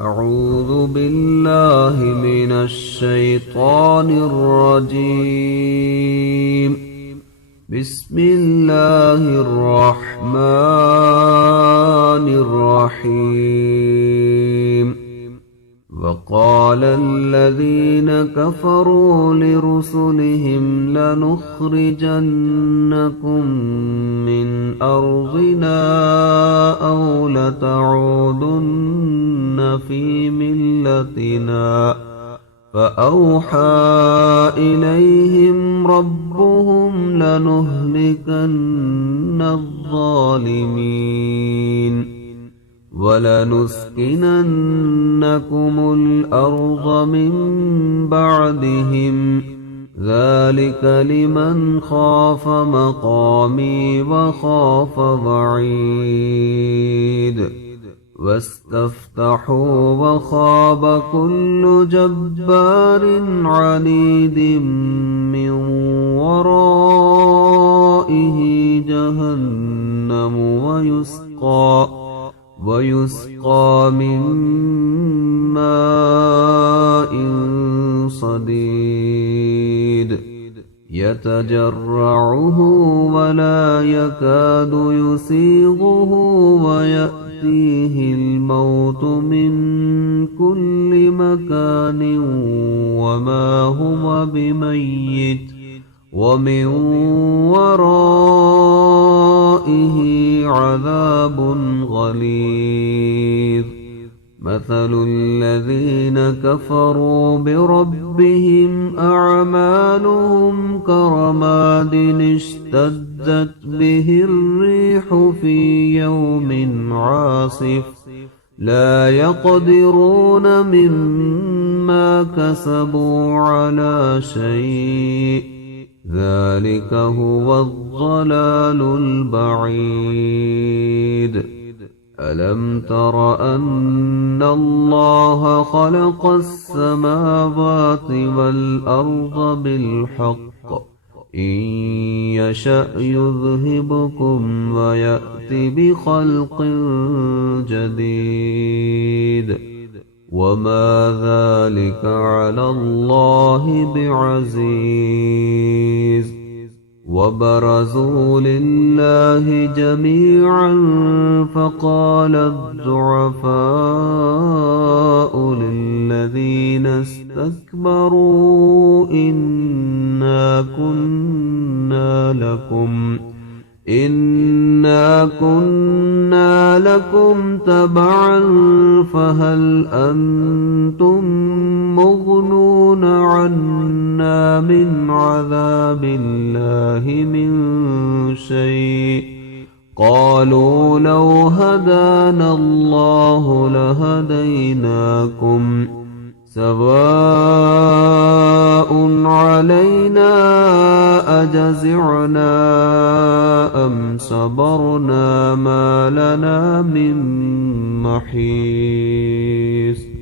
أعوذ بالله من الشيطان الرجيم. بسم الله الرحمن الرحيم. وقال الذين كفروا لرسلهم لنخرجنكم من أرضنا أو لتعودن في ملتنا فأوحى إليهم ربهم لنهلكن الظالمين ولنسكننكم الأرض من بعدهم ذلك لمن خاف مقامي وخاف وعيد. واستفتحوا وخاب كل جبار عنيد من ورائه جهنم ويسقى من ماء صديد يتجرعه ولا يكاد يسيغه ويأتيه الموت من كل مكان وما هو بميت ومن ورائه عذاب غليظ. مثل الذين كفروا بربهم أعمالهم كرماد اشتدت به الريح في يوم عاصف لا يقدرون مما كسبوا على شيء ذلك هو الضلال البعيد. ألم تر أن الله خلق السماوات والأرض بالحق إن يشأ يذهبكم ويأت بخلق جديد وما ذلك على الله بعزيز. وبرزوا لله جميعا فقال الضعفاء للذين استكبروا إنا كنا لكم تبعا فهل أنتم مغنون عنا من عذاب الله من شيء قالوا لو هدانا الله لهديناكم سواء علينا أجزعنا أم صبرنا ما لنا من محيص.